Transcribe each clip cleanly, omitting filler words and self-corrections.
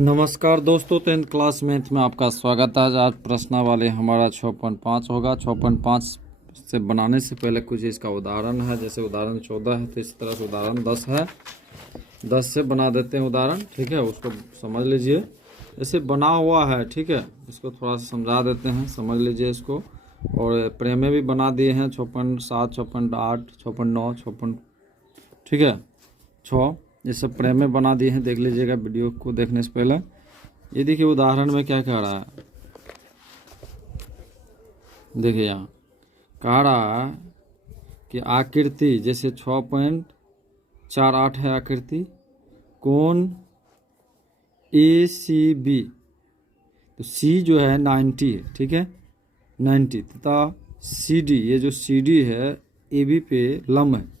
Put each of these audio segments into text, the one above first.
नमस्कार दोस्तों, 10th class math में आपका स्वागत है। आज प्रश्नावली हमारा 6.5 होगा। 6.5 से बनाने से पहले कुछ इसका उदाहरण है। जैसे उदाहरण 14 है तो इस तरह से उदाहरण 10 है। 10 से बना देते हैं उदाहरण, ठीक है। उसको समझ लीजिए, जैसे बना हुआ है, ठीक है। इसको थोड़ा सा समझा देते हैं, समझ लीजिए इसको। और प्रेमे भी बना दिए हैं 6.7, 6.8, 6.9, 6, ठीक है, 6, ये सब प्रेमे बना दिए हैं। देख लीजिएगा वीडियो को देखने से पहले। ये देखिए उदाहरण में क्या कह रहा है, देखिए यहाँ कह रहा है कि आकृति, जैसे 6.48 है आकृति, कोण ACB, तो C जो है 90 है, ठीक है, 90, तथा CD, ये जो CD है AB पे लंब है।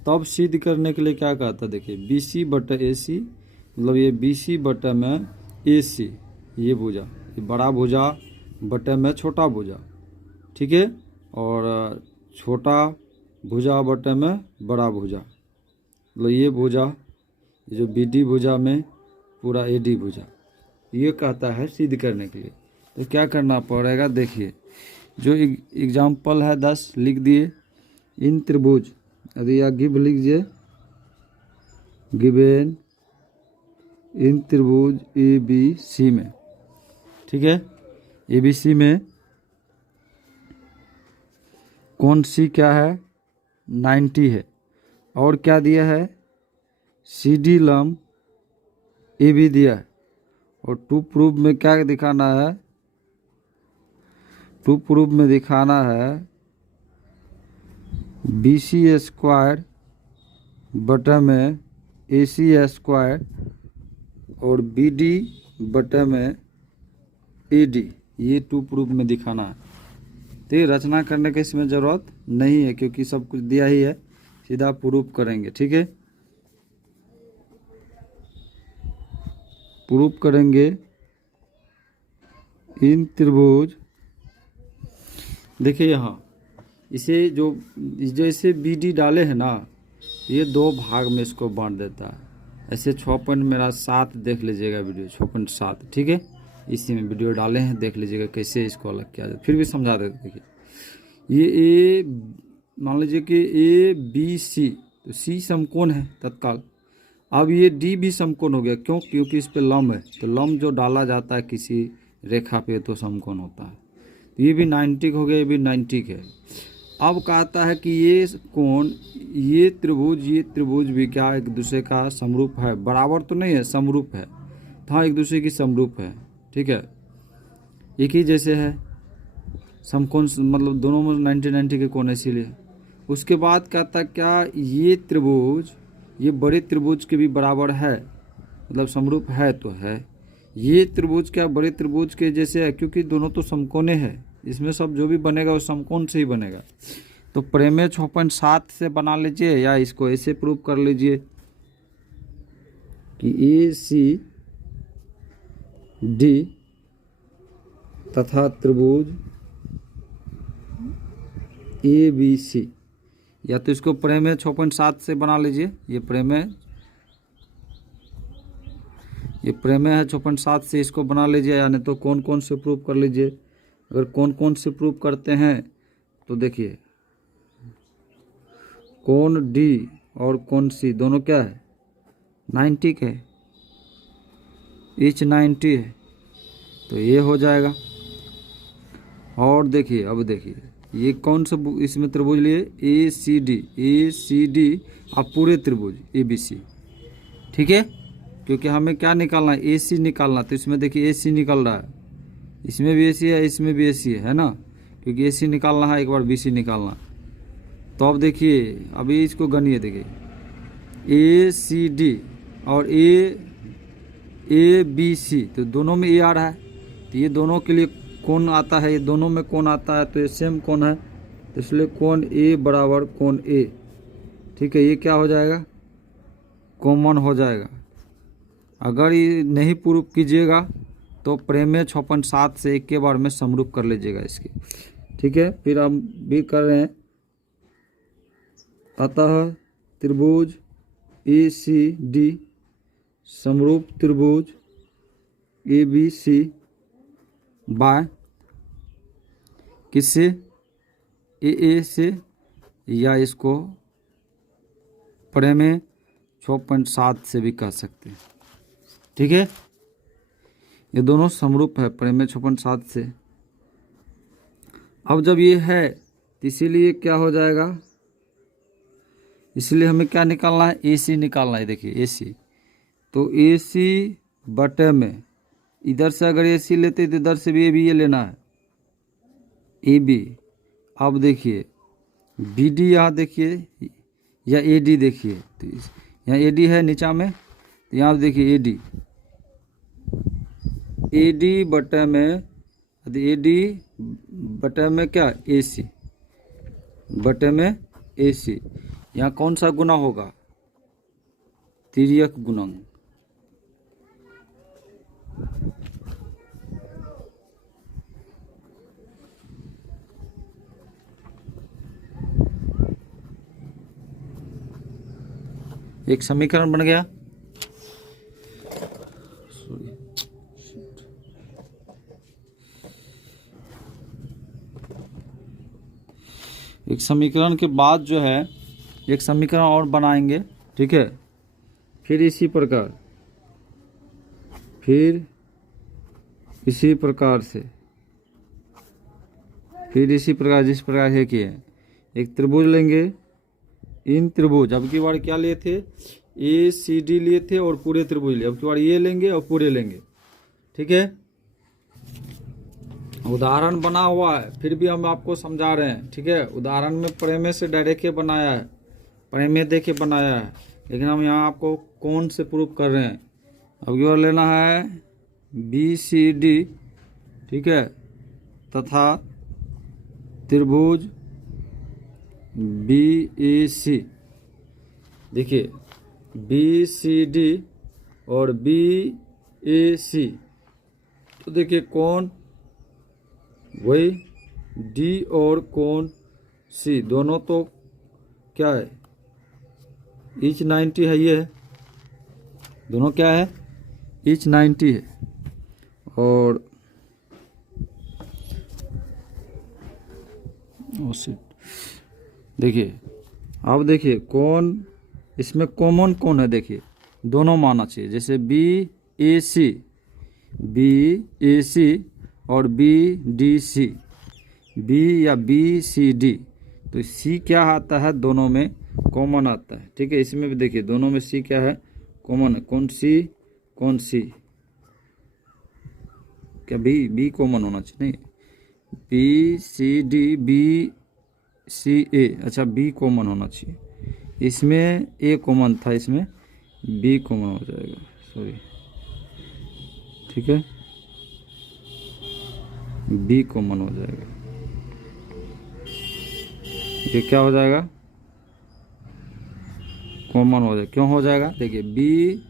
तब सिद्ध करने के लिए क्या कहता है, देखिए BC बटा AC, मतलब ये BC बटा में AC, ये भुजा, ये बड़ा भुजा बटे में छोटा भुजा, ठीक है, और छोटा भुजा बटे में बड़ा भुजा, मतलब ये भुजा, ये जो BD भुजा में पूरा AD भुजा, ये कहता है सिद्ध करने के लिए। तो क्या करना पड़ेगा, देखिए जो एग्जाम्पल है 10 लिख दिए। इन त्रिभुज, यदि या गिव लीजिए, गिवेन इन त्रिभुज ABC में, ठीक है, ABC में कोण C क्या है, 90 है, और क्या दिया है, CD लंब AB दिया है। और टू प्रूफ में क्या दिखाना है, टू प्रूफ में दिखाना है BC स्क्वायर बटा में AC स्क्वायर और BD बटा में AD, ये टू प्रूफ में दिखाना है। तो ये रचना करने की इसमें ज़रूरत नहीं है, क्योंकि सब कुछ दिया ही है, सीधा प्रूफ करेंगे, ठीक है। प्रूफ करेंगे इन त्रिभुज, देखिए यहाँ इसे जो जैसे BD डाले हैं ना, ये 2 भाग में इसको बांट देता है। ऐसे 6.7 देख लीजिएगा वीडियो 6.7, ठीक है, इसी में वीडियो डाले हैं, देख लीजिएगा कैसे इसको अलग किया जाए, फिर भी समझा देते। देखिए ये मान लीजिए कि ABC, तो C समकोण है तत्काल। अब ये D भी समकोण हो गया, क्यों, क्योंकि इस पे लंब है, तो लंब जो डाला जाता है किसी रेखा पे तो समकोण होता है। तो ये भी 90 हो गया, ये भी 90 है। अब कहता है कि ये कोण, ये त्रिभुज भी क्या एक दूसरे का समरूप है, बराबर तो नहीं है, समरूप है, तो हाँ एक दूसरे की समरूप है, ठीक है, एक ही जैसे है, समकोण, मतलब दोनों में 90 के कोण है, इसीलिए। उसके बाद कहता है क्या ये त्रिभुज, ये बड़े त्रिभुज के भी बराबर है, मतलब समरूप है, तो है ये त्रिभुज क्या बड़े त्रिभुज के जैसे है, क्योंकि दोनों तो समकोणे है, इसमें सब जो भी बनेगा वो समकोण से ही बनेगा। तो प्रेमे 6.7 से बना लीजिए, या इसको ऐसे प्रूव कर लीजिए कि ACD तथा त्रिभुज ABC, या तो इसको प्रेमे 6.7 से बना लीजिए, ये प्रेमे है 6.7 से, इसको बना लीजिए, यानी तो कौन से प्रूव कर लीजिए। अगर कौन से प्रूव करते हैं तो देखिए कोण D और कोण C दोनों क्या है, 90 के, ईच 90 है, तो ये हो जाएगा। और देखिए अब देखिए ये कौन सा इसमें त्रिभुज लिए, ACD, अब पूरे त्रिभुज ABC, ठीक है, क्योंकि हमें क्या निकालना है, AC निकालना, तो इसमें देखिए AC निकल रहा है, इसमें भी AC है, इसमें भी AC है ना, क्योंकि AC निकालना है, एक बार BC निकालना। तो अब देखिए अभी इसको गनिए, देखिए ACD और ABC, तो दोनों में A आ रहा है, तो ये दोनों के लिए कोण आता है, ये दोनों में कोण आता है, तो ये सेम कोण है, तो इसलिए कोण A बराबर कोण A, ठीक है, ये क्या हो जाएगा, कॉमन हो जाएगा। अगर ये नहीं प्रूव कीजिएगा तो प्रेमे 6.7 से एक के बार में समरूप कर लीजिएगा इसके, ठीक है। फिर हम भी कर रहे हैं, अतः त्रिभुज ACD समरूप त्रिभुज ए बी सी बाय किससे, ए से, या इसको प्रमेय 6.7 से भी कह सकते हैं। ठीक है, ये दोनों समरूप है प्रमेय 6.7 से। अब जब ये है तो इसीलिए क्या हो जाएगा, इसलिए हमें क्या निकालना है, ए सी निकालना है। देखिए ए सी, तो ए सी बटे में, इधर से अगर ए सी लेते तो इधर से भी ये लेना है, ए बी। अब देखिए बी डी, यहाँ देखिए, या ए डी देखिए, तो यहाँ ए डी है नीचा में, तो यहाँ देखिए ए डी बटे में, ए डी बटे में क्या, ए सी बटे में ए सी। यहाँ कौन सा गुना होगा, तिर्यक गुणन। एक समीकरण बन गया, एक समीकरण के बाद जो है एक समीकरण और बनाएंगे। ठीक है, फिर इसी प्रकार जिस प्रकार है कि एक त्रिभुज लेंगे, इन त्रिभुज, अब की बार क्या लिए थे, ए सी डी लिए थे और पूरे त्रिभुज लिए, अब की बार ये लेंगे और पूरे लेंगे। ठीक है, उदाहरण बना हुआ है, फिर भी हम आपको समझा रहे हैं। ठीक है, उदाहरण में प्रमेय से डायरेक्ट बनाया है, प्रमेय देके बनाया है, लेकिन हम यहाँ आपको कौन से प्रूफ कर रहे हैं। अब की बार लेना है बी सी डी, ठीक है, तथा त्रिभुज बी ए सी। देखिए बी सी डी और बी ए सी, तो देखिए कौन वही डी और कौन सी, दोनों तो क्या है, ईच 90 है, ये है, दोनों क्या है, ईच 90 है। और देखिए, अब देखिए कौन इसमें कॉमन कौन है, देखिए दोनों माना चाहिए, जैसे बी ए सी और बी डी सी, बी या बी सी डी, तो सी क्या आता है, दोनों में कॉमन आता है। ठीक है, इसमें भी देखिए दोनों में सी क्या है, कॉमन है, कौन सी, क्या बी कॉमन होना चाहिए, नहीं, B C D B C A, अच्छा बी कॉमन होना चाहिए, इसमें ए कॉमन था, इसमें बी कॉमन हो जाएगा, सॉरी। ठीक है, बी कॉमन हो जाएगा, ये क्या हो जाएगा, कॉमन हो जाएगा। क्यों हो जाएगा, देखिए बी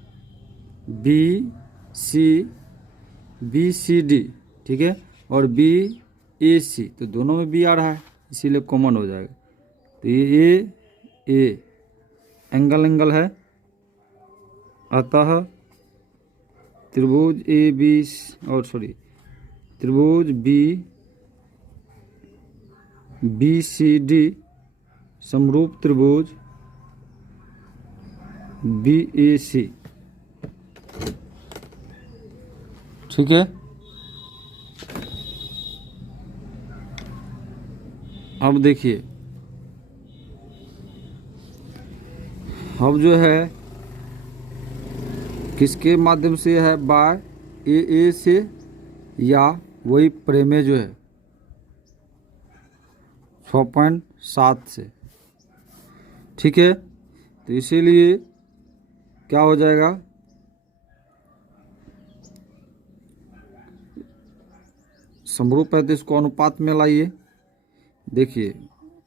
सी डी, ठीक है, और बी ए सी, तो दोनों में बी आ रहा है, इसीलिए कॉमन हो जाएगा। तो ये ए एंगल है, अतः त्रिभुज ए बी, और सॉरी त्रिभुज बी सी डी समरूप त्रिभुज बी ए सी। ठीक है, अब देखिए, अब जो है किसके माध्यम से है, बाय ए से, या वही प्रमेय जो है 6.7 से। ठीक है, तो इसीलिए क्या हो जाएगा, समरूप है तो इसको अनुपात में लाइए। देखिए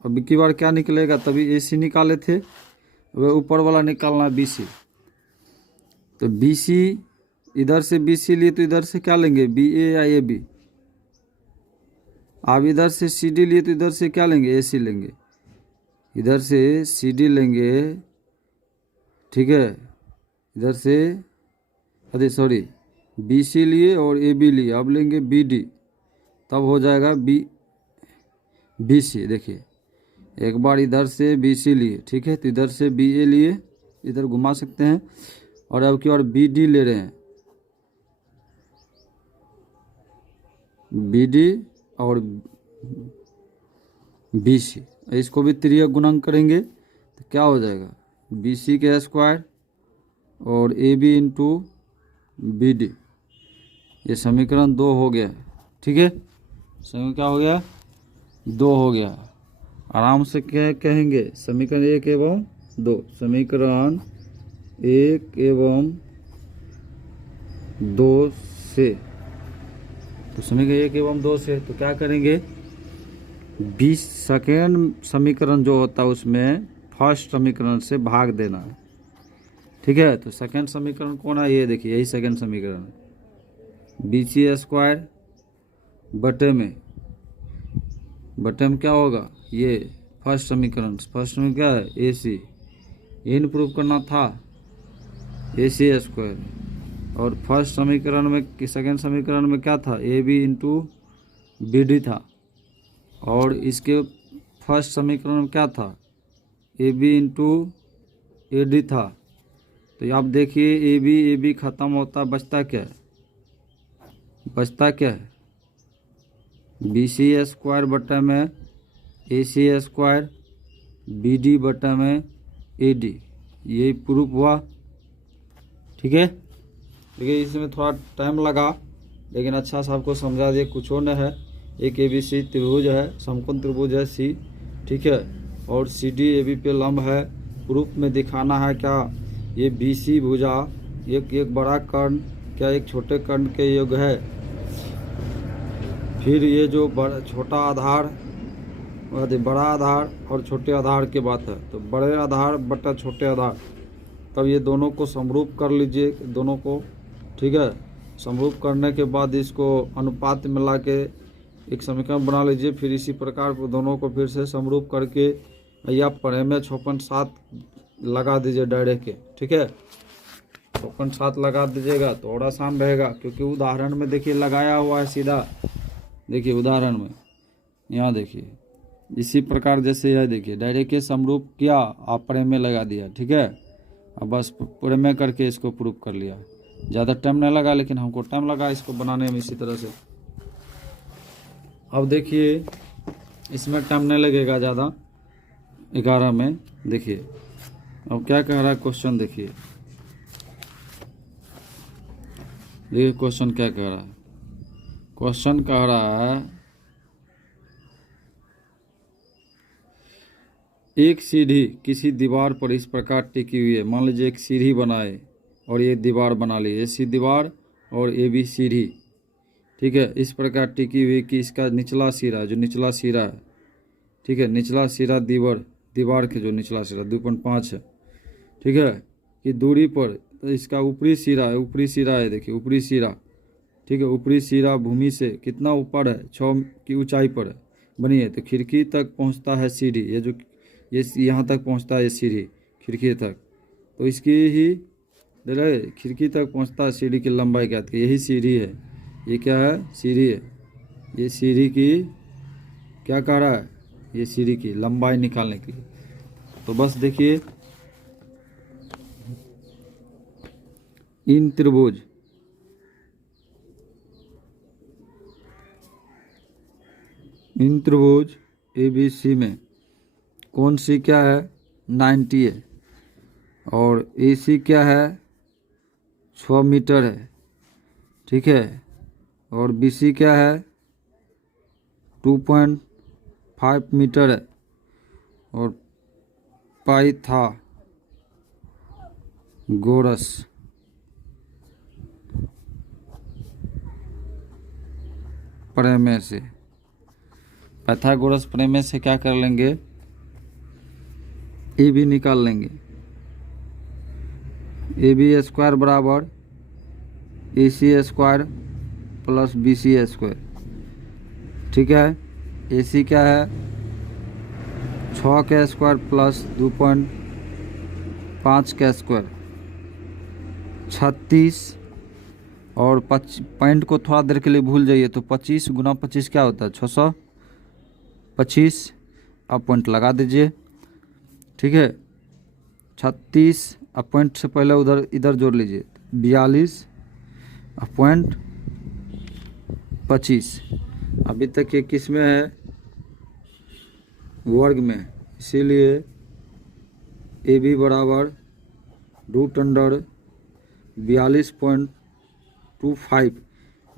अब की बार क्या निकलेगा, तभी ए सी निकाले थे, अब ऊपर वाला निकालना है बी सी। तो बी सी, इधर से बी सी लिए तो इधर से क्या लेंगे, बी ए या ए बी। आप इधर से सी डी लिए तो इधर से क्या लेंगे, ए सी लेंगे, इधर से सी डी लेंगे। ठीक है, इधर से, अरे सॉरी, बी सी लिए और ए बी लिए, अब लेंगे बी डी, तब हो जाएगा बी सी। देखिए एक बार इधर से बी सी लिए, ठीक है, तो इधर से बी ए लिए, इधर घुमा सकते हैं, और अब की और बी डी ले रहे हैं, बी डी और बी सी, इसको भी त्रिय गुणन करेंगे तो क्या हो जाएगा, बी सी के स्क्वायर और A B into B D, ये समीकरण 2 हो गया, ठीक है। समीकरण क्या हो गया, 2 हो गया। आराम से क्या कहेंगे, समीकरण 1 एवं 2, समीकरण 1 एवं 2 से, तो समीकरण 1 एवं 2 से तो क्या करेंगे, 20 सेकेंड समीकरण जो होता है उसमें फर्स्ट समीकरण से भाग देना है, ठीक है। तो सेकेंड समीकरण कौन है, ये देखिए यही सेकेंड समीकरण है, बी सी स्क्वायर बटे में क्या होगा, ये फर्स्ट समीकरण क्या है, ए सी, इन प्रूव करना था, ए सी स्क्वायर, और फर्स्ट समीकरण में सेकेंड समीकरण में क्या था, A B into B D था, और इसके फर्स्ट समीकरण में क्या था, A B into A D था। तो आप देखिए ए बी खत्म होता, बचता क्या है, बी सी स्क्वायर बटा में ए सी स्क्वायर, बी डी बटा में ए डी, ये प्रूफ हुआ, ठीक है। देखिए इसमें थोड़ा टाइम लगा, लेकिन अच्छा सा आपको समझा दिए, कुछ और न है, एक ए बी सी त्रिभुज है, समकोण त्रिभुज है सी, ठीक है, और सी डी ए बी पे लंब है, प्रूफ में दिखाना है क्या, ये बी सी भुजा एक बड़ा कर्ण क्या एक छोटे कर्ण के योग है, फिर ये जो छोटा आधार, बड़ा आधार और छोटे आधार की बात है, तो बड़े आधार बटा छोटे आधार, तब ये दोनों को समरूप कर लीजिए, दोनों को, ठीक है। समरूप करने के बाद इसको अनुपात मिला के एक समीकरण बना लीजिए, फिर इसी प्रकार दोनों को फिर से समरूप करके या पढ़े में 56.7 लगा दीजिए डायरेक्ट के, ठीक है, 56.7 लगा दीजिएगा तो और आसान रहेगा, क्योंकि उदाहरण में देखिए लगाया हुआ है सीधा, देखिए उदाहरण में यहाँ देखिए इसी प्रकार, जैसे यह देखिए डायरेक्ट के समरूप किया, आप प्रेम में लगा दिया, ठीक है, अब बस प्रेम में करके इसको प्रूफ कर लिया, ज़्यादा टाइम नहीं लगा, लेकिन हमको टाइम लगा इसको बनाने में इसी तरह से। अब देखिए इसमें टाइम नहीं लगेगा ज़्यादा, 11 में देखिए अब क्या कह रहा है क्वेश्चन, देखिए क्वेश्चन क्या कह रहा है, क्वेश्चन कह रहा है एक सीढ़ी किसी दीवार पर इस प्रकार टिकी हुई है, मान लीजिए एक सीढ़ी बनाए और ये दीवार बना ली, ऐसी दीवार और ये भी सीढ़ी, ठीक है, इस प्रकार टिकी हुई कि इसका निचला सिरा, जो निचला सिरा है, ठीक है, निचला सिरा दीवार के जो निचला सिरा 2.5 है, ठीक है, कि दूरी पर तो इसका ऊपरी सिरा है, देखिए ऊपरी सिरा, ठीक है, ऊपरी सिरा भूमि से कितना ऊपर है, 6 की ऊंचाई पर है बनी है, तो खिड़की तक पहुंचता है सीढ़ी, ये यहाँ तक पहुंचता है ये सीढ़ी खिड़की तक, तो इसकी ही खिड़की तक पहुंचता है, सीढ़ी की लंबाई क्या है, यही सीढ़ी है, ये क्या है, सीढ़ी है, ये सीढ़ी की क्या कह रहा है, ये सीढ़ी की लंबाई निकालने के लिए। तो बस देखिए इन त्रिभुज ए बी सी में कौन सी क्या है, 90 है, और ए सी क्या है, 6 मीटर है, ठीक है, और बी सी क्या है, 2.5 मीटर है, और पाइथागोरस प्रमेय से क्या कर लेंगे, ए बी निकाल लेंगे, ए बी स्क्वायर बराबर A C square plus B C square, ठीक है, ए सी क्या है, 6 का स्क्वायर प्लस 2.5 का स्क्वायर, 36 और पॉइंट को थोड़ा देर के लिए भूल जाइए, तो 25 गुना 25 क्या होता है 625। अब पॉइंट लगा दीजिए, ठीक है। 36 अब पॉइंट से पहले उधर इधर जोड़ लीजिए, 42 अब पॉइंट 25। अभी तक ये किस में है, वर्ग में, इसीलिए ए बी बराबर √42.25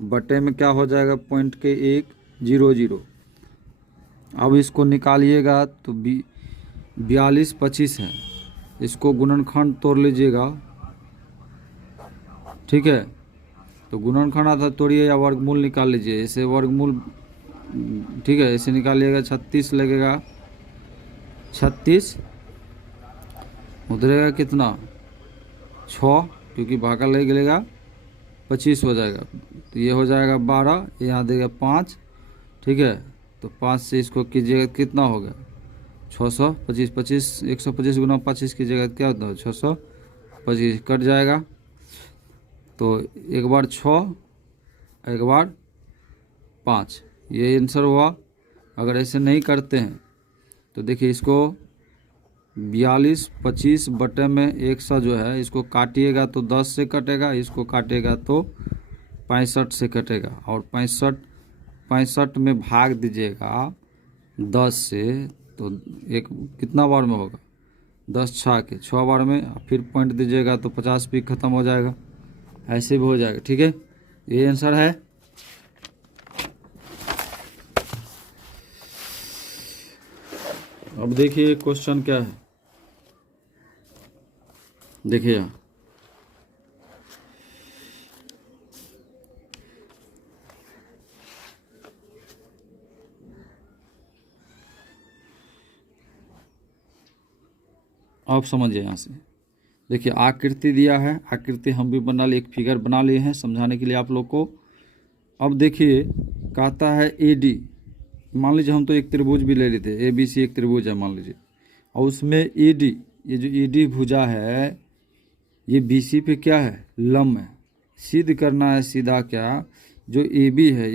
बटे में क्या हो जाएगा, पॉइंट के 100। अब इसको निकालिएगा तो 42 25 है, इसको गुणनखंड तोड़ लीजिएगा, ठीक है। तो गुणनखंड आता तोड़िए या वर्गमूल निकाल लीजिए, ऐसे वर्गमूल, ठीक है, ऐसे निकालिएगा। 36 लगेगा, 36 उधरेगा कितना 6, क्योंकि भागा लगेगा 25 हो जाएगा, तो ये हो जाएगा 12, यहाँ देगा 5, ठीक है। तो 5 से इसको कीजिएगा कितना होगा 625, 25 125 गुना 25 कीजिएगा क्या होता है 625, कट जाएगा। तो एक बार 6 एक बार 5, ये आंसर हुआ। अगर ऐसे नहीं करते हैं तो देखिए, इसको 42 25 बटे में 100 जो है, इसको काटिएगा तो 10 से कटेगा, इसको काटिएगा तो 65 से कटेगा, और 65 में भाग दीजिएगा 10 से, तो एक कितना बार में होगा 10 6 के 6 बार में, फिर पॉइंट दीजिएगा तो 50 भी खत्म हो जाएगा, ऐसे भी हो जाएगा, ठीक है। ये आंसर है। अब देखिए क्वेश्चन क्या है, देखिए यहाँ आप समझिए, यहाँ से देखिए आकृति दिया है, आकृति हम भी बना लिए, एक फिगर बना लिए हैं समझाने के लिए आप लोग को। अब देखिए कहता है AD, मान लीजिए हम तो एक त्रिभुज भी ले लेते, ABC एक त्रिभुज है मान लीजिए, और उसमें AD, ये जो AD भुजा है ये BC पे क्या है, लंब है। सिद्ध करना है सीधा क्या, जो AB है,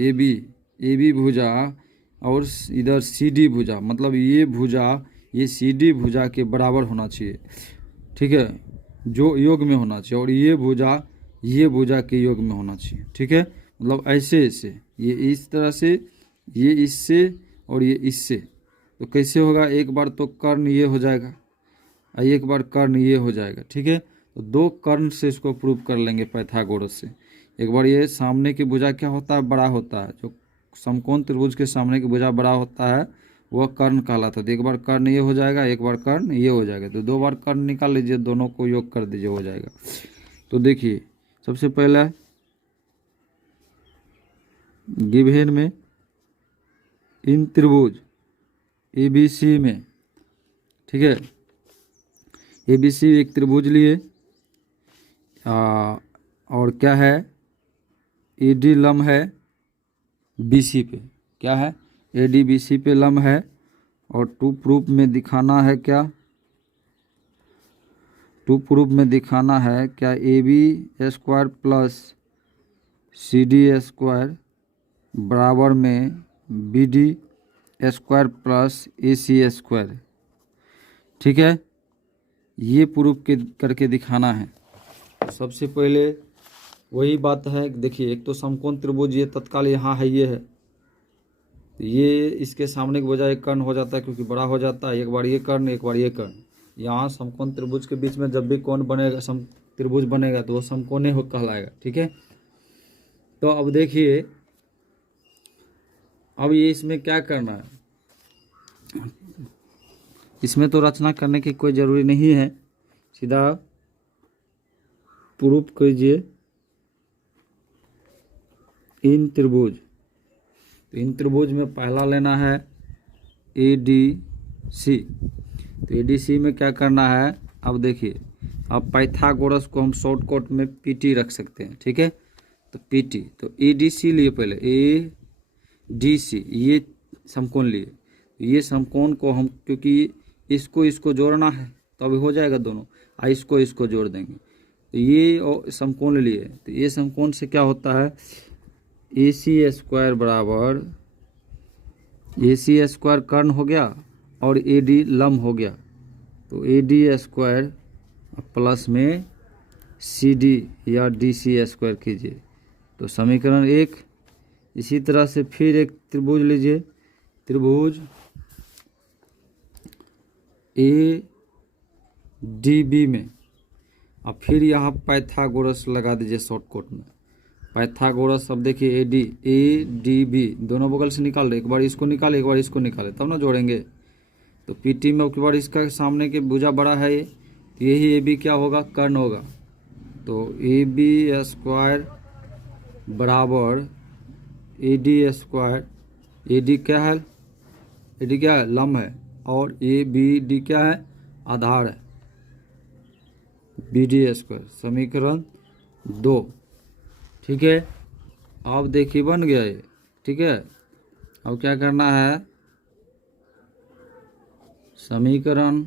AB भुजा और इधर CD भुजा, मतलब ये भुजा ये CD भुजा के बराबर होना चाहिए, ठीक है, जो योग में होना चाहिए, और ये भुजा के योग में होना चाहिए, ठीक है। मतलब ऐसे ऐसे, ये इस तरह से, ये इससे और ये इससे, तो कैसे होगा, एक बार तो कर्ण ये हो जाएगा, एक बार कर्ण ये हो जाएगा, ठीक है। तो 2 कर्ण से इसको प्रूव कर लेंगे पाइथागोरस से। एक बार ये सामने की भुजा क्या होता है, बड़ा होता है, जो समकोण त्रिभुज के सामने की भुजा बड़ा होता है वह कर्ण कहलाता है। तो एक बार कर्ण ये हो जाएगा, एक बार कर्ण ये हो जाएगा, तो 2 बार कर्ण निकाल लीजिए, दोनों को योग कर दीजिए, हो जाएगा। तो देखिए सबसे पहला गिवन में इन त्रिभुज ABC में, ठीक है, ABC एक त्रिभुज लिए, और क्या है AD लंब है BC पे, क्या है AD BC पे लंब है, और टू प्रूफ में दिखाना है क्या, टू प्रूफ में दिखाना है क्या, AB² प्लस CD² बराबर में BD² प्लस AC², ठीक है। ये प्रूफ करके दिखाना है। सबसे पहले वही बात है, देखिए एक तो समकोण त्रिभुज ये तत्काल यहाँ है, ये है, ये इसके सामने के बजाय कर्ण हो जाता है क्योंकि बड़ा हो जाता है, एक बार ये कर्ण एक बार ये कर्ण। यहाँ समकोण त्रिभुज के बीच में जब भी कोण बनेगा, त्रिभुज बनेगा तो वो समकोण हो कहलाएगा, ठीक है। तो अब देखिए, अब ये इसमें क्या करना है, इसमें तो रचना करने की कोई ज़रूरी नहीं है, सीधा प्रूफ कीजिए इन त्रिभुज। तो इन त्रिभुज में पहला लेना है ADC। तो ADC में क्या करना है, अब देखिए, अब पाइथागोरस को हम शॉर्टकट में PT रख सकते हैं, ठीक है। तो PT, तो ADC लिए पहले, ADC ये समकोण लिए, ये समकोण को हम, क्योंकि इसको जोड़ना है तो अभी हो जाएगा दोनों, इसको जोड़ देंगे। तो ये समकोण लिए, तो ये समकोण से क्या होता है, ए सी स्क्वायर बराबर, ए सी स्क्वायर कर्ण हो गया और ए डी लंब हो गया, तो ए डी स्क्वायर प्लस में सी डी या डी सी स्क्वायर कीजिए, तो समीकरण 1। इसी तरह से फिर एक त्रिभुज लीजिए, त्रिभुज ए डी बी में, अब फिर यहाँ पाइथागोरस लगा दीजिए शॉर्टकट में, पाइथागोरस। अब देखिए ए डी बी दोनों बगल से निकाल रहे, एक बार इसको निकाले एक बार इसको निकाले तब ना जोड़ेंगे। तो पीटी में एक बार इसका सामने के भुजा बड़ा है ये, तो यही ए बी क्या होगा, कर्ण होगा। तो ए बी स्क्वायर बराबर ए डी स्क्वायर, ए डी क्या है, ए डी क्या है, लंब है, और ए बी डी क्या है, आधार है, बी डी स्क्वायर, समीकरण 2। ठीक है, अब देखिए बन गया ये। ठीक है, अब क्या करना है, समीकरण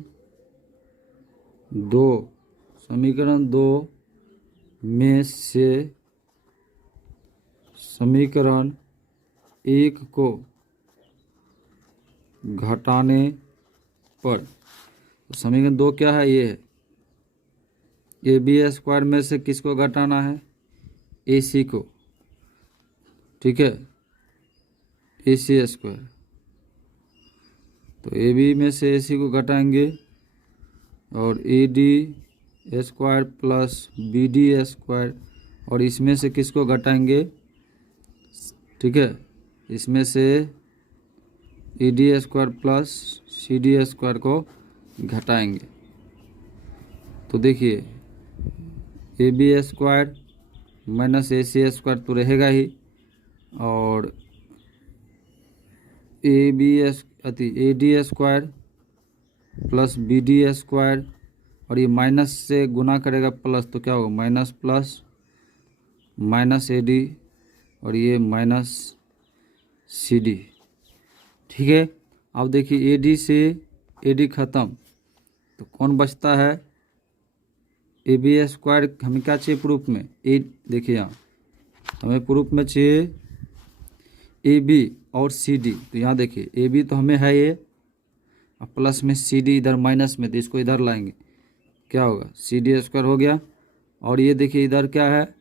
2 में से समीकरण 1 को घटाने पर, तो समीकरण 2 क्या है, ये है ए बी स्क्वायर में से किसको घटाना है, ए सी को। ठीक है, ए सी स्क्वायर, तो ए बी में से ए सी को घटाएंगे और A D square plus B D square, और इसमें से किसको घटाएंगे, ठीक है, इसमें से A D square plus C D square को घटाएंगे। तो देखिए A B square minus A C square तो रहेगा ही, और A D square plus B D square, और ये माइनस से गुना करेगा प्लस, तो क्या होगा, minus plus minus A D, और ये माइनस सी डी। ठीक है, अब देखिए ए डी से ए डी खत्म, तो कौन बचता है, ए बी स्क्वायर। हमें क्या चाहिए प्रूफ में, ए, देखिए यहाँ हमें प्रूफ में चाहिए ए बी और सी डी, तो यहाँ देखिए ए बी तो हमें है ये, और प्लस में सी डी इधर माइनस में, तो इसको इधर लाएंगे, क्या होगा, सी डी स्क्वायर हो गया। और ये देखिए इधर क्या है,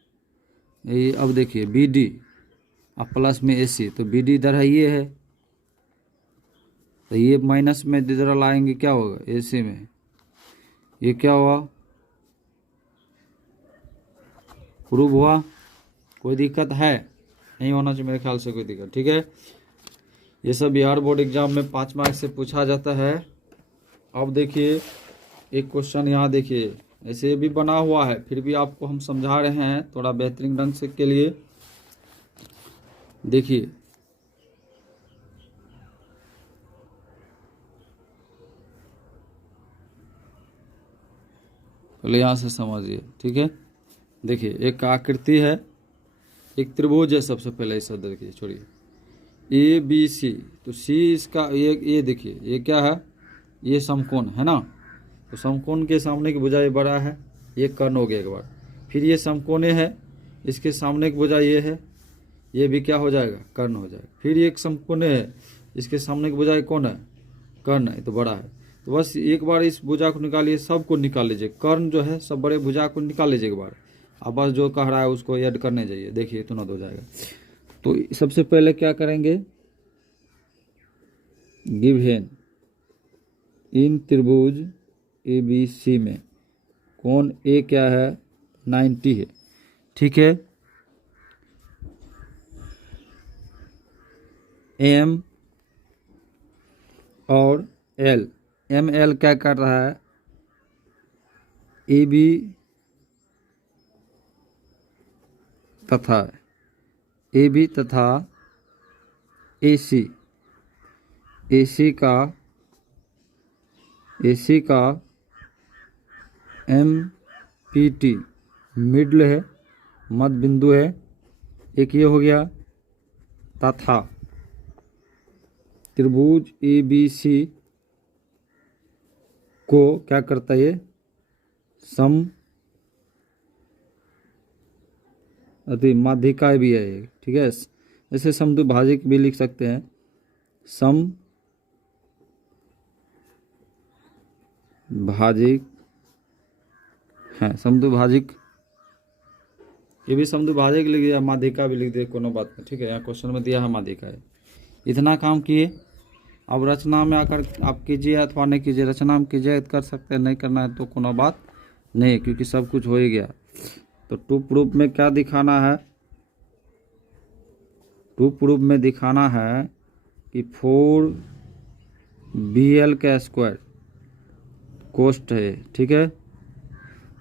ये अब देखिए बी डी और प्लस में ए सी, तो बी डी इधर है, ये है, तो ये माइनस में इधर लाएंगे, क्या होगा, ए सी में, ये क्या हुआ, प्रूव हुआ। कोई दिक्कत है, नहीं होना चाहिए मेरे ख्याल से कोई दिक्कत। ठीक है, ये सब बिहार बोर्ड एग्जाम में 5 मार्क से पूछा जाता है। अब देखिए एक क्वेश्चन यहाँ देखिए, ऐसे भी बना हुआ है, फिर भी आपको हम समझा रहे हैं थोड़ा बेहतरीन ढंग से के लिए। देखिए पहले यहाँ से समझिए। ठीक है, देखिए एक आकृति है, एक त्रिभुज है, सबसे पहले इसे देखिए, छोड़िए ए बी सी, तो सी इसका ये देखिए ये क्या है, ये समकोण है ना, तो समकोण के सामने की भुजा ये बड़ा है, ये कर्ण हो गया एक बार, फिर ये समकोणे है, इसके सामने की भुजा ये है, ये भी क्या हो जाएगा, कर्ण हो जाएगा। फिर एक समकोणे है, इसके सामने की भुजा कौन है, कर्ण है, तो बड़ा है। तो बस एक बार इस भुजा को निकालिए, सबको निकाल लीजिए, कर्ण जो है सब बड़े भुजा को निकाल लीजिए एक बार, अब बस जो कह रहा है उसको ऐड करने जाइए, देखिए इतना हो जाएगा। तो सबसे पहले क्या करेंगे, गिवन इन त्रिभुज ए बी सी में कोण ए क्या है, 90 है। ठीक है, एम और एल, एम एल क्या कर रहा है, ए बी तथा ए बी तथा ए सी, ए सी का एम पी टी मिडल है, मध्य बिंदु है, एक ये हो गया, तथा त्रिभुज ए बी सी को क्या करता है, अति माध्यिका भी है ये, ठीक है। ऐसे समद्विभाजक भी लिख सकते हैं, समभाजिक है, समद्विभाजक, ये भी समद्विभाजक लिख दिया, माध्यिका भी लिख दिया, कोनो बात नहीं, ठीक है। यहाँ क्वेश्चन में दिया है माध्यिका है। इतना काम किए, अब रचना में आकर आप कीजिए अथवा नहीं कीजिए, रचना में कीजिए कर सकते हैं, नहीं करना है तो कोनो बात नहीं, क्योंकि सब कुछ हो ही गया। तो टू प्रूफ में क्या दिखाना है, टू प्रूफ में दिखाना है कि 4bl का स्क्वायर कोष्ट है, ठीक है,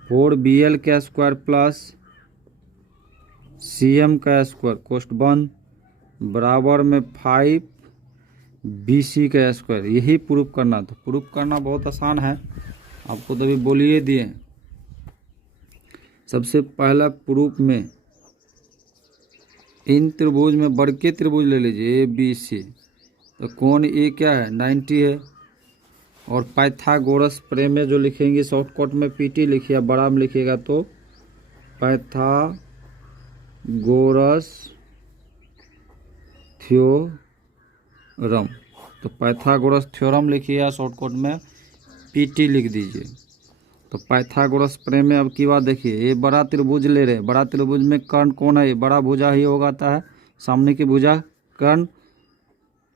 4bl का स्क्वायर प्लस cm का स्क्वायर कोष्ट 1 बराबर में 5bc का स्क्वायर, यही प्रूफ करना। तो प्रूफ करना बहुत आसान है, आपको तो अभी बोलिए दिए। सबसे पहला प्रूफ में इन त्रिभुज में बड़के त्रिभुज ले लीजिए ABC, तो कोण ए क्या है 90 है, और पाइथागोरस प्रमेय जो लिखेंगे शॉर्टकट में PT लिखिए, बड़ा में लिखिएगा तो पाइथागोरस थ्योरम, तो पाइथागोरस थ्योरम लिखिए या शॉर्टकट में PT लिख दीजिए। तो पाइथागोरस प्रमेय अब की बात देखिए, ये बड़ा त्रिभुज ले रहे हैं, बड़ा त्रिभुज में कर्ण कौन है, बड़ा भुजा ही होगा है, सामने की भुजा कर्ण,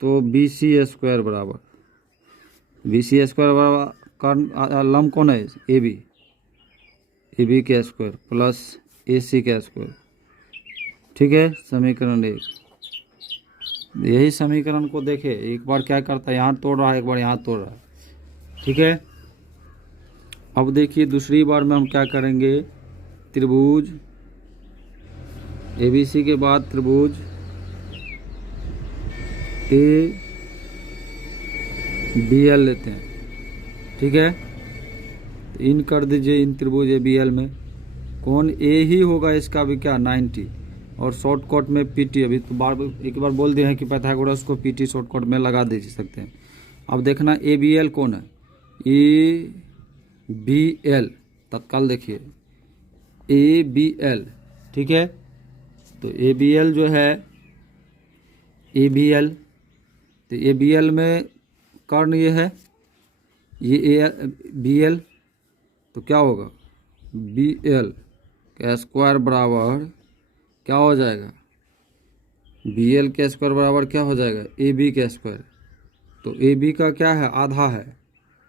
तो BC स्क्वायर बराबर कर्ण लंब कौन है AB का स्क्वायर प्लस AC का स्क्वायर, ठीक है। समीकरण 1, यही समीकरण को देखे, एक बार क्या करता है यहाँ तोड़ रहा है, एक बार यहाँ तोड़ रहा है, ठीक है। अब देखिए दूसरी बार में हम क्या करेंगे, त्रिभुज ABC के बाद त्रिभुज ABL लेते हैं, ठीक है। इन कर दीजिए, इन त्रिभुज ABL में कौन A ही होगा, इसका भी क्या 90, और शॉर्टकट में PT, अभी तो एक बार बोल दिए हैं कि पाइथागोरस को PT शॉर्टकट में लगा दे सकते हैं। अब देखना ABL कौन है, ABL तत्काल देखिए ABL, ठीक है। तो ABL जो है ABL, तो ABL में कर्ण ये है, ये BL, तो क्या होगा BL का स्क्वायर बराबर क्या हो जाएगा, BL का स्क्वायर बराबर क्या हो जाएगा AB का स्क्वायर। तो AB का क्या है आधा है,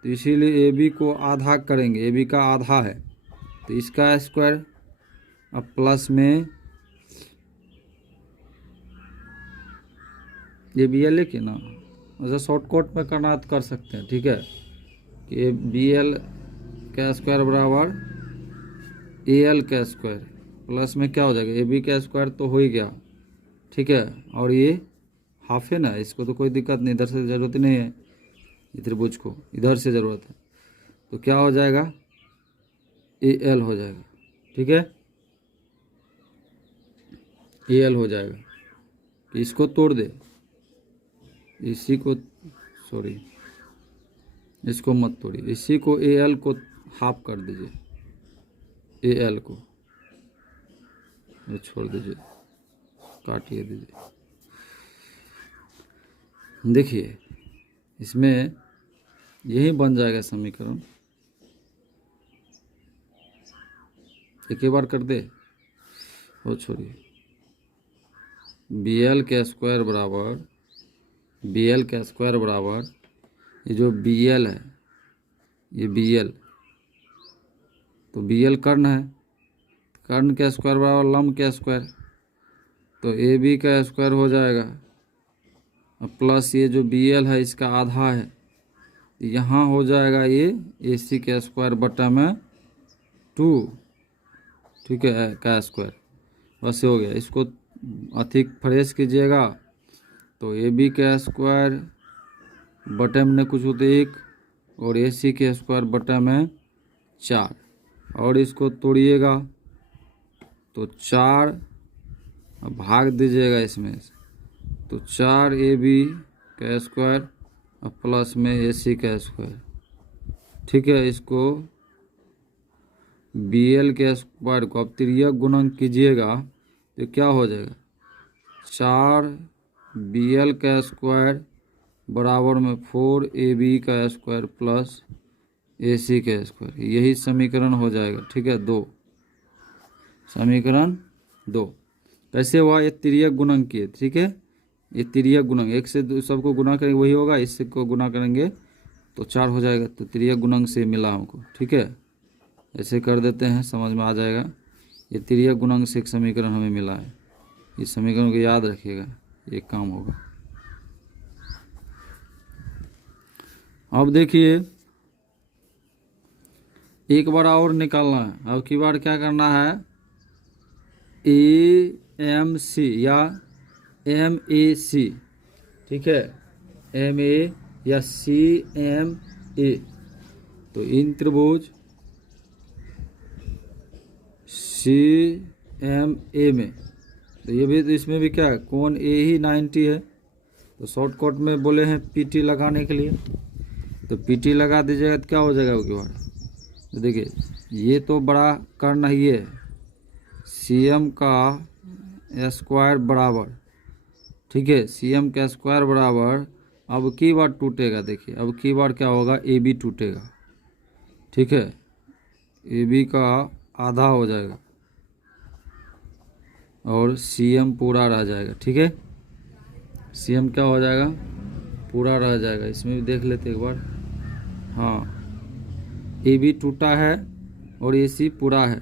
तो इसीलिए AB को आधा करेंगे, AB का आधा है तो इसका स्क्वायर, अब प्लस में ये BL है कि ना, ऐसा शॉर्टकट में करना तो कर सकते हैं, ठीक है, कि BL का स्क्वायर बराबर AL का स्क्वायर प्लस में क्या हो जाएगा AB का स्क्वायर, तो हो ही गया, ठीक है। और ये हाफ है ना, इसको तो कोई दिक्कत नहीं, इधर से ज़रूरत नहीं है, त्रिभुज को इधर से ज़रूरत है, तो क्या हो जाएगा AL हो जाएगा, ठीक है, AL हो जाएगा। इसको तोड़ दे, इसी को सॉरी इसको मत तोड़िए, इसी को AL को हाफ कर दीजिए, AL को छोड़ दीजिए, काटिए दीजिए। देखिए इसमें यही बन जाएगा समीकरण, एक बार कर दे, वो छोड़िए, BL का स्क्वायर बराबर ये जो BL है, ये BL, तो BL कर्ण है, कर्ण का स्क्वायर बराबर लंब का स्क्वायर, तो AB का स्क्वायर हो जाएगा, प्लस ये जो BL है इसका आधा है, यहाँ हो जाएगा ये AC का स्क्वायर बटा में 2, ठीक है, का स्क्वायर, वैसे हो गया। इसको अधिक फ्रेश कीजिएगा तो AB का स्क्वायर बटे में कुछ होते 1 और AC के स्क्वायर बटे में 4, और इसको तोड़िएगा तो 4 भाग दीजिएगा इसमें से, तो 4AB का स्क्वायर प्लस में AC का स्क्वायर, ठीक है। इसको BL के स्क्वायर को अब तिर्यक गुणन कीजिएगा तो क्या हो जाएगा 4BL का स्क्वायर बराबर में 4AB का स्क्वायर प्लस AC का स्क्वायर, यही समीकरण हो जाएगा। ठीक है, 2, समीकरण 2। कैसे हुआ, ये तिर्यक गुणन किए। ठीक है, ये तिर्यक गुणन, एक से सबको गुना करेंगे वही होगा, इससे को गुना करेंगे तो 4 हो जाएगा। तो तिर्यक गुणन से मिला हमको। ठीक है, ऐसे कर देते हैं, समझ में आ जाएगा। ये तिर्यक गुणन से एक समीकरण हमें मिला है, इस समीकरण को याद रखिएगा, ये काम होगा। अब देखिए एक बार और निकालना है। अब की बार क्या करना है, AMC या MAC। ठीक है, MA या CMA। तो इन त्रिभुज CMA में, तो ये भी, तो इसमें भी क्या है, कोण A ही 90 है। तो शॉर्टकट में बोले हैं PT लगाने के लिए, तो PT लगा दीजिएगा तो क्या हो जाएगा उसके बाद। तो देखिए ये तो बड़ा कर्ण ही है, CM का स्क्वायर बराबर, ठीक है, CM का स्क्वायर बराबर, अब की बार टूटेगा। देखिए अब की बार क्या होगा, AB टूटेगा। ठीक है, AB का आधा हो जाएगा और CM पूरा रह जाएगा। ठीक है, CM क्या हो जाएगा, पूरा रह जाएगा। इसमें भी देख लेते एक बार। हाँ, AB टूटा है और AC पूरा है।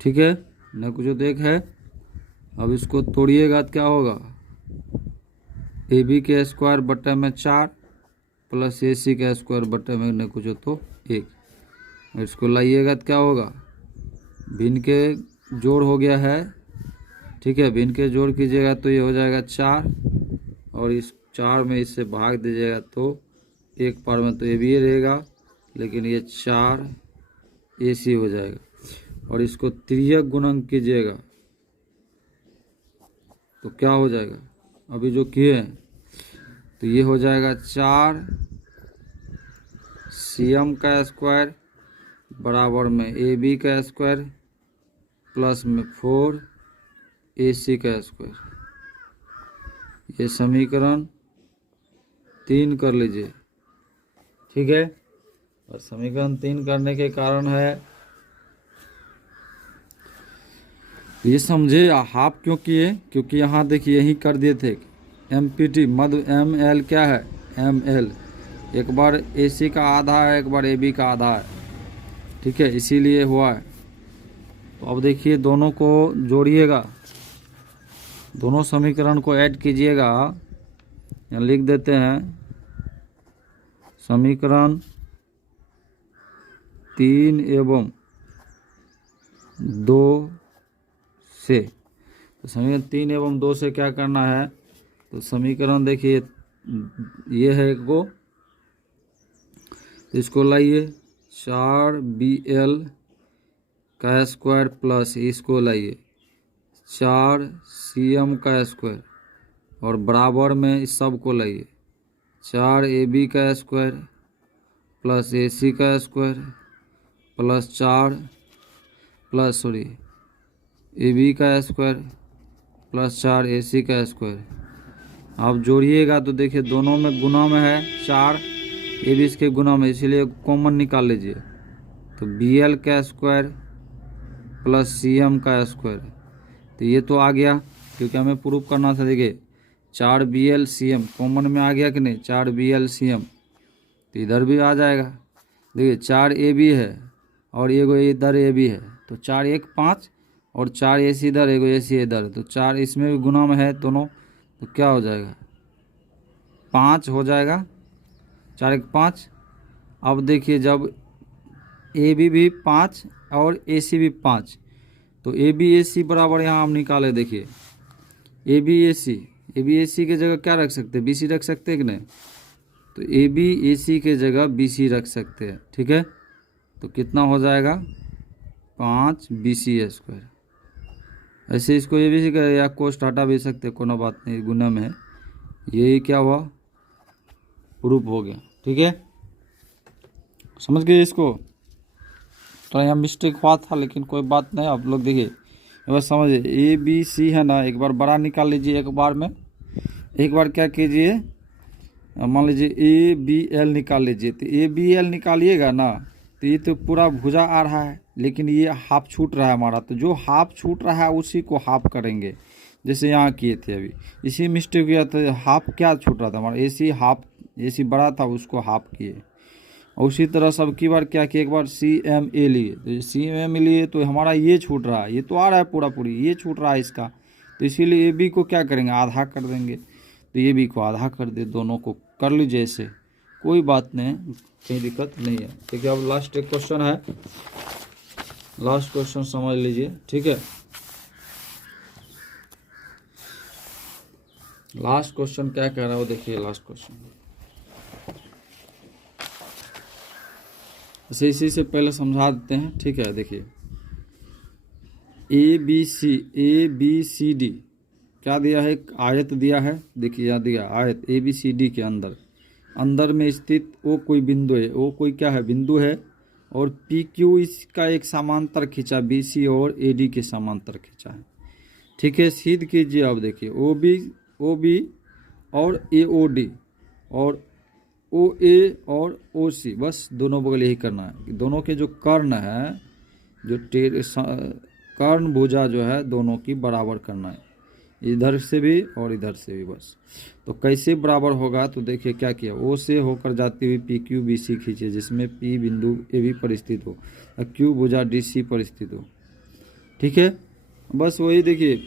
ठीक है, न कुछ देख है। अब इसको तोड़िएगा तो क्या होगा, AB के स्क्वायर बटे में 4 प्लस AC का स्क्वायर बटे में न कुछ तो 1। इसको लाइएगा तो क्या होगा, भिन्न के जोड़ हो गया है। ठीक है, भिन्न के जोड़ कीजिएगा तो ये हो जाएगा 4, और इस 4 में इससे भाग दीजिएगा तो एक पार में तो AB रहेगा, लेकिन ये 4 AC हो जाएगा। और इसको तिर्यक गुणन कीजिएगा तो क्या हो जाएगा, अभी जो किए हैं, तो ये हो जाएगा 4 CM का स्क्वायर बराबर में AB का स्क्वायर प्लस में 4 AC का स्क्वायर। ये समीकरण 3 कर लीजिए। ठीक है, और समीकरण 3 करने के कारण है, ये समझे हाफ क्यों किए, क्योंकि यहाँ देखिए यही कर दिए थे MPT मध्य ML क्या है, ML एक बार AC का आधा है, एक बार AB का आधा है। ठीक है, इसीलिए हुआ है। तो अब देखिए दोनों को जोड़िएगा, दोनों समीकरण को ऐड कीजिएगा। यहाँ लिख देते हैं समीकरण 3 एवं 2 से। तो समीकरण 3 एवं 2 से क्या करना है, तो समीकरण देखिए ये है एक को, तो इसको लाइए 4BL का स्क्वायर प्लस इसको लाइए 4 CM का स्क्वायर, और बराबर में इस सब को लाइए 4 AB का स्क्वायर प्लस AC का स्क्वायर प्लस 4 प्लस AB का स्क्वायर प्लस 4 AC का स्क्वायर। आप जोड़िएगा तो देखिए दोनों में गुना में है 4, AB इसके गुना में, इसीलिए कॉमन निकाल लीजिए। तो BL का स्क्वायर प्लस CM का स्क्वायर, तो ये तो आ गया क्योंकि हमें प्रूफ करना था। देखिए 4BL CM कॉमन में आ गया कि नहीं, 4BL CM, तो इधर भी आ जाएगा। देखिए 4 AB है और एगो इधर AB है, तो 4 1 5 और 4 AC इधर, एगो AC इधर, तो 4 इसमें भी गुना में है दोनों, तो क्या हो जाएगा 5 हो जाएगा, 4 1 5। अब देखिए जब AB भी 5 और AC भी 5, तो AB AC बराबर यहाँ हम निकाले। देखिए AB AC के जगह क्या रख सकते हैं, BC रख सकते हैं कि नहीं, तो AB AC के जगह BC रख सकते हैं। ठीक है, तो कितना हो जाएगा 5 BC स्क्वायर। ऐसे इसको ABC का या कोष्ट हटा भी सकते, कोनो बात नहीं, गुना में है। यही क्या हुआ, प्रूफ हो गया। ठीक है, समझ गए इसको। तो यहाँ मिस्टेक हुआ था, लेकिन कोई बात नहीं। आप लोग देखिए एक बार समझिए, ए बी सी है ना, एक बार बड़ा निकाल लीजिए एक बार में। एक बार क्या कीजिए, मान लीजिए ए बी एल निकाल लीजिए। तो ए बी एल निकालिएगा ना, तो ये तो पूरा भुजा आ रहा है, लेकिन ये हाफ छूट रहा है हमारा। तो जो हाफ छूट रहा है उसी को हाफ करेंगे, जैसे यहाँ किए थे अभी। इसी मिस्टेक किया था, हाफ क्या छूट रहा था हमारा, ए सी हाफ, ए सी बड़ा था उसको हाफ किए। और उसी तरह सब की बार क्या किए, एक बार सी एम ए लिए, तो सी एम ए लिए तो हमारा ये छूट रहा है, ये तो आ रहा है पूरा पूरी, ये छूट रहा है इसका। तो इसीलिए ए बी को क्या करेंगे, आधा कर देंगे। तो ए बी को आधा कर दे, दोनों को कर लीजिए ऐसे, कोई बात नहीं, कहीं दिक्कत नहीं है। ठीक है, अब लास्ट एक क्वेश्चन है, लास्ट क्वेश्चन समझ लीजिए। ठीक है, लास्ट क्वेश्चन क्या कह रहा है वो देखिए। लास्ट क्वेश्चन इसी से पहले समझा देते हैं। ठीक है, देखिए ए बी सी डी क्या दिया है, एक आयत दिया है। देखिए यहाँ दिया आयत ए बी सी डी के अंदर में स्थित ओ कोई बिंदु है, ओ कोई क्या है, बिंदु है। और पी क्यू इसका एक समांतर खींचा, बी सी और ए डी के समांतर खींचा है। ठीक है, सिद्ध कीजिए। अब देखिए ओ बी और ए ओ डी और ओ ए और ओ सी, बस दोनों बगल यही करना है। दोनों के जो कर्ण है, जो कर्ण भुजा जो है, दोनों की बराबर करना है, इधर से भी और इधर से भी। बस तो कैसे बराबर होगा, तो देखिए क्या किया, ओ से होकर जाती हुई पी क्यू बी सी खींचे, जिसमें पी बिंदु ए बी पर स्थित हो और क्यू भुजा डी सी पर स्थित हो। ठीक है, बस वही देखिए,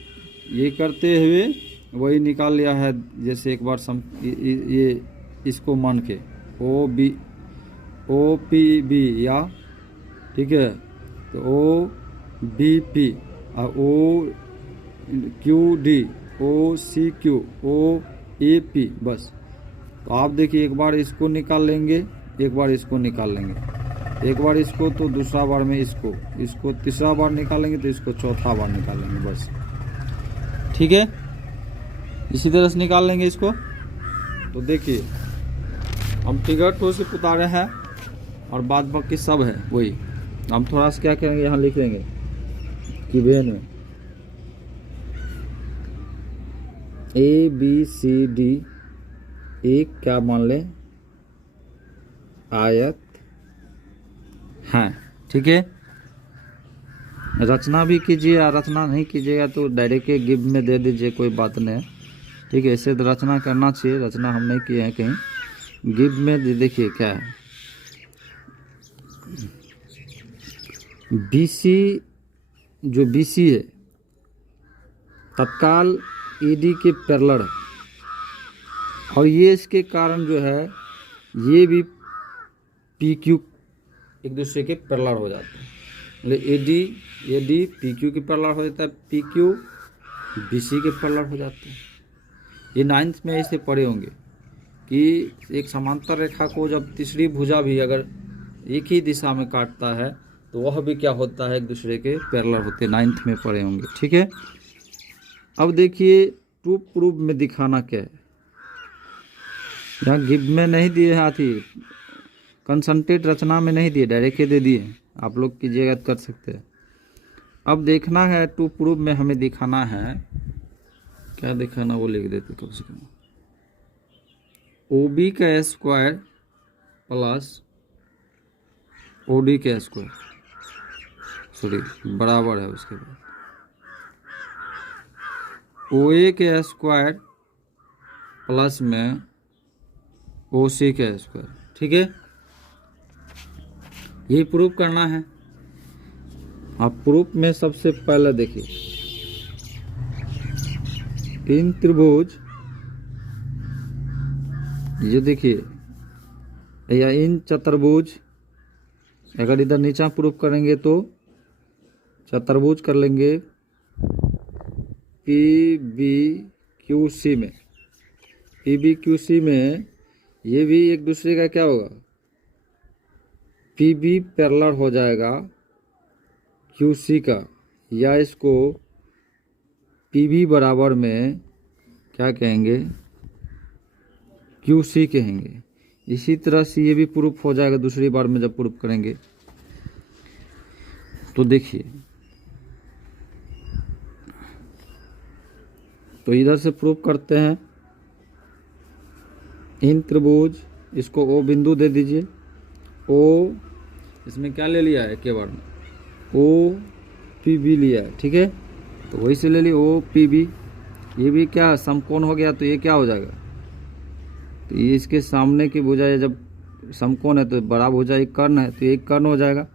ये करते हुए वही निकाल लिया है। जैसे एक बार ये इसको मान के ओ पी बी या, ठीक है, तो ओ बी पी और O Q D, O C Q, O A P, बस। तो आप देखिए एक बार इसको निकाल लेंगे, एक बार इसको निकाल लेंगे, एक बार इसको तो दूसरा बार में इसको तीसरा बार निकालेंगे, तो इसको चौथा बार निकालेंगे, बस। ठीक है, इसी तरह से निकाल लेंगे इसको। तो देखिए हम फिगर तो से उतारे हैं और बाद बाकी सब है वही। हम थोड़ा सा क्या करेंगे, यहाँ लिख देंगे कि वेन में ए बी सी डी एक क्या मान लें, आयत है। ठीक है, रचना भी कीजिए, या रचना नहीं कीजिएगा तो डायरेक्ट गिव में दे दीजिए, कोई बात नहीं। ठीक है, ऐसे तो रचना करना चाहिए, रचना हम नहीं किए हैं कहीं। गिव में देखिए क्या है, बीसी, जो बीसी है तत्काल ईडी के पैरेलल है, और ये इसके कारण जो है ये भी पी क्यू एक दूसरे के पैरेलल हो जाते हैं। एडी पी क्यू के पैरेलल हो जाता है, पी क्यू बी सी के पैरेलल हो जाते हैं। ये 9th में ऐसे पढ़े होंगे कि एक समांतर रेखा को जब तीसरी भुजा भी अगर एक ही दिशा में काटता है तो वह भी क्या होता है, एक दूसरे के पैरेलल होते हैं। 9th में पढ़े होंगे। ठीक है, अब देखिए टू प्रूफ में दिखाना क्या है, यहाँ गिव में नहीं दिए हाथी, कंसंट्रेट रचना में नहीं दिए, डायरेक्ट दे दिए। आप लोग कीजिएगा तो कर सकते हैं। अब देखना है टू प्रूफ में हमें दिखाना है, क्या दिखाना वो लिख देते कम से कम। ओ बी का स्क्वायर प्लस ओ डी का स्क्वायर, सॉरी बराबर है, उसके बाद ओ ए के स्क्वायर प्लस में ओ सी का स्क्वायर। ठीक है, यही प्रूफ करना है। अब प्रूफ में सबसे पहले देखिए, इन त्रिभुज, ये देखिए, या इन चतुर्भुज, अगर इधर नीचा प्रूफ करेंगे तो चतुर्भुज कर लेंगे पी बी क्यू सी में। पी बी क्यू सी में ये भी एक दूसरे का क्या होगा, पी बी पैरेलल हो जाएगा क्यू सी का, या इसको पी बी बराबर में क्या कहेंगे, क्यू सी कहेंगे। इसी तरह से ये भी प्रूफ हो जाएगा दूसरी बार में जब प्रूफ करेंगे। तो देखिए, तो इधर से प्रूफ करते हैं। इन त्रिभुज, इसको ओ बिंदु दे दीजिए। ओ इसमें क्या ले लिया है के बार में, ओ पी बी लिया है, ठीक है। तो वही से ले ली ओ पी बी। ये भी क्या समकोण हो गया, तो ये क्या हो जाएगा, तो ये इसके सामने की भुजा है, जब समकोण है तो बड़ा भुजा एक कर्ण है, तो ये एक कर्ण हो जाएगा।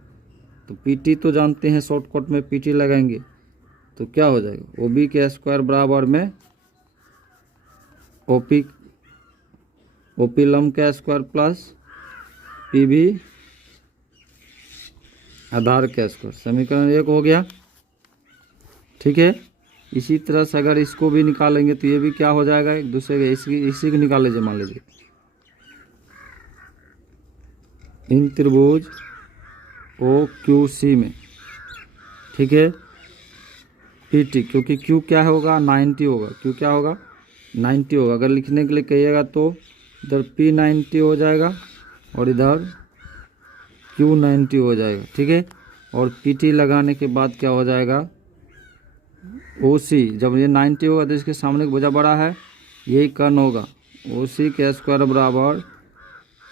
तो पीटी तो जानते हैं, शॉर्टकट में पीटी लगाएंगे तो क्या हो जाएगा, ओ बी के स्क्वायर बराबर में ओपी लंब का स्क्वायर प्लस पी बी आधार का स्क्वायर। समीकरण 1 हो गया, ठीक है। इसी तरह से अगर इसको भी निकालेंगे तो ये भी क्या हो जाएगा, एक दूसरे के इसी को निकाल लीजिए। मान लीजिए इन त्रिभुज ओ क्यू सी में, ठीक है, पी टी, क्योंकि क्यू क्या होगा 90 होगा, क्यू क्या होगा 90 होगा। अगर लिखने के लिए कहिएगा तो इधर पी 90 हो जाएगा और इधर क्यू 90 हो जाएगा, ठीक है। और पी टी लगाने के बाद क्या हो जाएगा, ओ सी, जब ये 90 होगा तो इसके सामने का भुजा बड़ा है, यही कर्ण होगा। ओ सी के स्क्वायर बराबर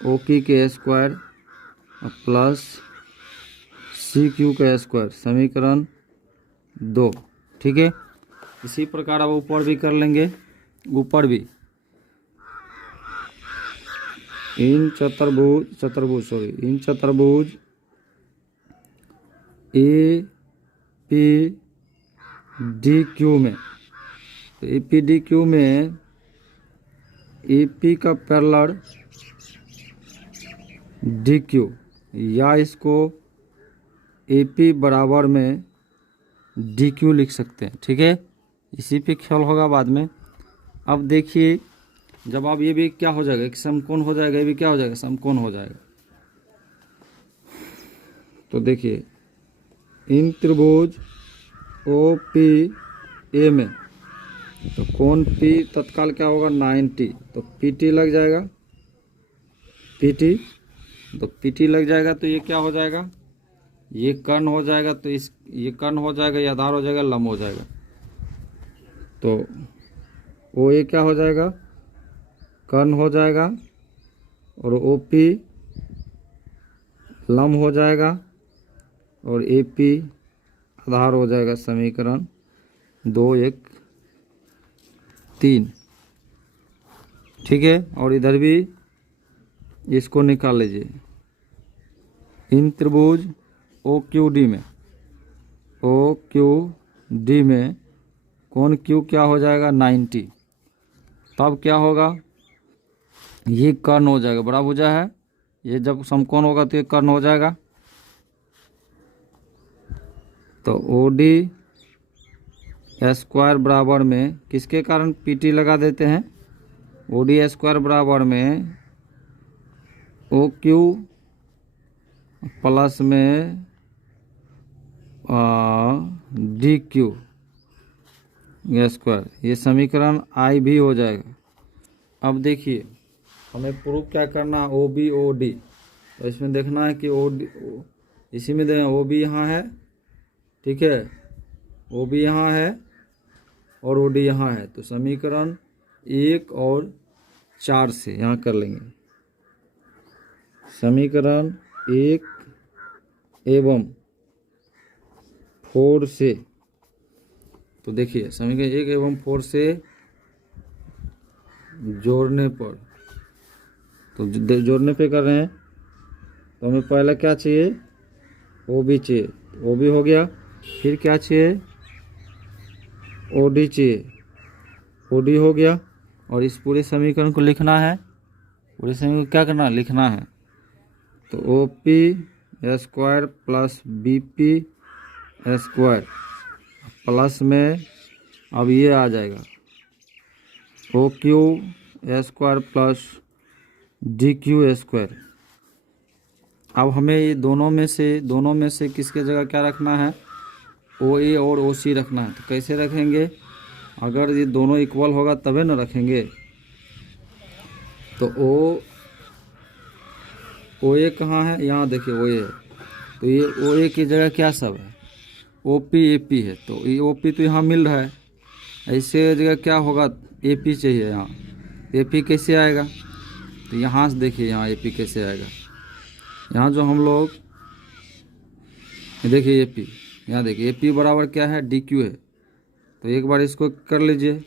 ओ की के स्क्वायर प्लस सी क्यू का स्क्वायर। समीकरण 2, ठीक है। इसी प्रकार अब ऊपर भी कर लेंगे, ऊपर भी इन चतुर्भुज ए पी डी क्यू में, तो ए पी डी क्यू में ए पी का पैरेलल डी क्यू, या इसको ए पी बराबर में डी क्यू लिख सकते हैं, ठीक है। इसी पे ख्याल होगा बाद में। अब देखिए, जब आप ये भी क्या हो जाएगा, एक समकोण हो जाएगा, ये भी क्या हो जाएगा, समकोण हो जाएगा। तो देखिए इन त्रिभुज ओ पी ए में, तो कोण पी तत्काल क्या होगा 90, तो पी टी लग जाएगा, पी टी, तो पी टी लग जाएगा तो ये क्या हो जाएगा, ये कर्ण हो जाएगा, तो इस ये कर्ण हो जाएगा, ये आधार हो जाएगा, लंब हो जाएगा। तो ओ ए क्या हो जाएगा, कर्ण हो जाएगा, और ओ पी लंब हो जाएगा, और ए पी आधार हो जाएगा। समीकरण 2 1 3, ठीक है। और इधर भी इसको निकाल लीजिए। इन त्रिभुज ओ क्यू डी में, ओ क्यू डी में कोण क्यू क्या हो जाएगा 90, तब क्या होगा, ये कर्ण हो जाएगा, बड़ा भुजा है, ये जब समकोण होगा तो ये कर्ण हो जाएगा। तो ओ डी स्क्वायर बराबर में किसके कारण पी टी लगा देते हैं, ओ डी स्क्वायर बराबर में ओ क्यू प्लस में डी क्यू स्क्वायर, ये समीकरण आई भी हो जाएगा। अब देखिए हमें प्रूफ क्या करना, ओ बी ओ डी, तो इसमें देखना है कि ओ डी, इसी में देना ओ बी यहाँ है, ठीक है, ओ बी यहाँ है और ओ डी यहाँ है। तो समीकरण 1 और 4 से यहाँ कर लेंगे। समीकरण 1 एवं 4 से, तो देखिए समीकरण 1 एवं 4 से जोड़ने पर, तो जोड़ने पे कर रहे हैं, तो हमें पहला क्या चाहिए, ओ बी चाहिए, ओ बी हो गया। फिर क्या चाहिए, ओ डी चाहिए, ओ डी हो गया। और इस पूरे समीकरण को लिखना है, पूरे समीकरण को क्या करना है, लिखना है। तो O P square plus B P square plus में अब ये आ जाएगा O Q square plus D Q square. अब हमें ये दोनों में से किसके जगह क्या रखना है, ओ ए और ओ सी रखना है। तो कैसे रखेंगे, अगर ये दोनों इक्वल होगा तभी ना रखेंगे। तो ओ ए कहाँ है, यहाँ देखिए ओ ए, तो ये ओ ए की जगह क्या सब है, OP AP है, तो ये OP तो यहाँ मिल रहा है, ऐसे जगह क्या होगा, AP चाहिए यहाँ। AP कैसे आएगा, तो यहाँ से देखिए यहाँ AP कैसे आएगा। यहाँ जो हम लोग देखिए AP, यहाँ देखिए AP बराबर क्या है, DQ है। तो एक बार इसको कर लीजिए,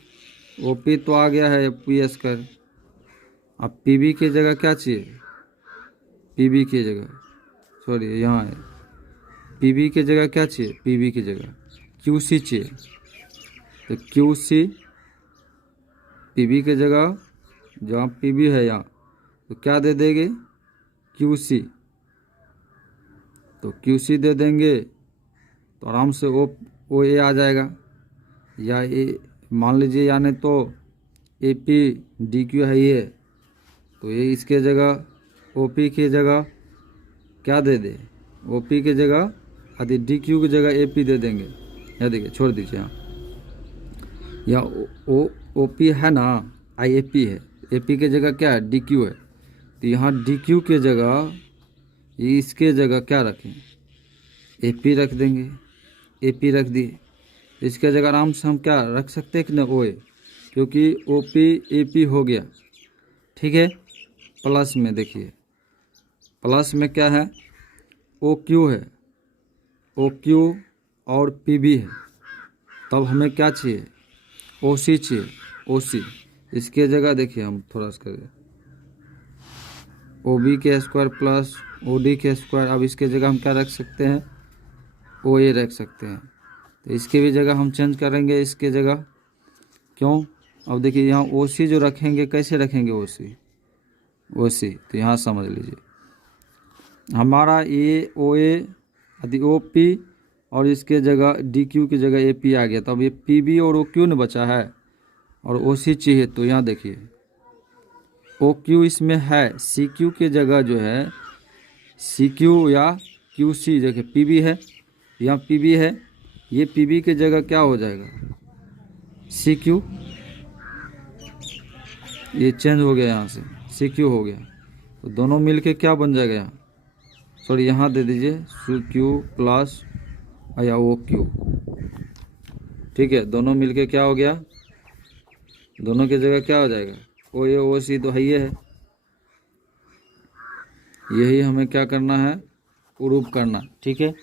OP तो आ गया है AP²। अब PB की जगह क्या चाहिए, PB की जगह, सॉरी यहाँ है, PB की जगह क्या चाहिए, PB की जगह QC चाहिए। तो QC PB की जगह जहाँ PB है यहाँ, तो क्या दे देंगे, QC। तो QC दे देंगे तो आराम से OA आ जाएगा, या ये मान लीजिए, यानी तो AP DQ है ये, तो ये इसके जगह OP की जगह क्या दे दे, OP की जगह यदि DQ की जगह AP दे देंगे। या देखिए छोड़ दीजिए यहाँ, या OP है ना, IAP है, AP की जगह क्या है, DQ है। तो यहाँ DQ के जगह ये इसके जगह क्या रखें, AP रख देंगे, AP रख दिए। इसके जगह आराम से हम क्या रख सकते हैं कि ना, OA, क्योंकि OP AP हो गया, ठीक है। प्लस में देखिए, प्लस में क्या है, OQ है, OQ और PB है। तब हमें क्या चाहिए, OC चाहिए, OC। इसके जगह देखिए हम थोड़ा सा करें, OB के स्क्वायर प्लस OD के स्क्वायर। अब इसके जगह हम क्या रख सकते हैं, OA रख सकते हैं। तो इसकी भी जगह हम चेंज करेंगे, इसके जगह क्यों, अब देखिए यहाँ OC जो रखेंगे, कैसे रखेंगे OC, तो यहाँ समझ लीजिए, हमारा ये OA यदि OP और इसके जगह DQ की जगह AP आ गया, तो अब ये PB और OQ ने बचा है, और OC चाहिए। तो यहाँ देखिए OQ इसमें है, CQ की जगह जो है, CQ या QC, देखिए PB है, यहाँ PB है, ये PB की जगह क्या हो जाएगा, CQ, ये चेंज हो गया यहाँ से, CQ हो गया। तो दोनों मिलके क्या बन जाएगा यहाँ, सॉरी यहाँ दे दीजिए CQ प्लस या OQ, ठीक है। दोनों मिलके क्या हो गया, दोनों की जगह क्या हो जाएगा, OA OC तो है ही है। यही हमें क्या करना है, प्रूव करना, ठीक है।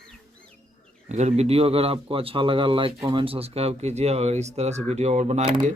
अगर वीडियो अगर आपको अच्छा लगा, लाइक कमेंट सब्सक्राइब कीजिए, और इस तरह से वीडियो और बनाएंगे।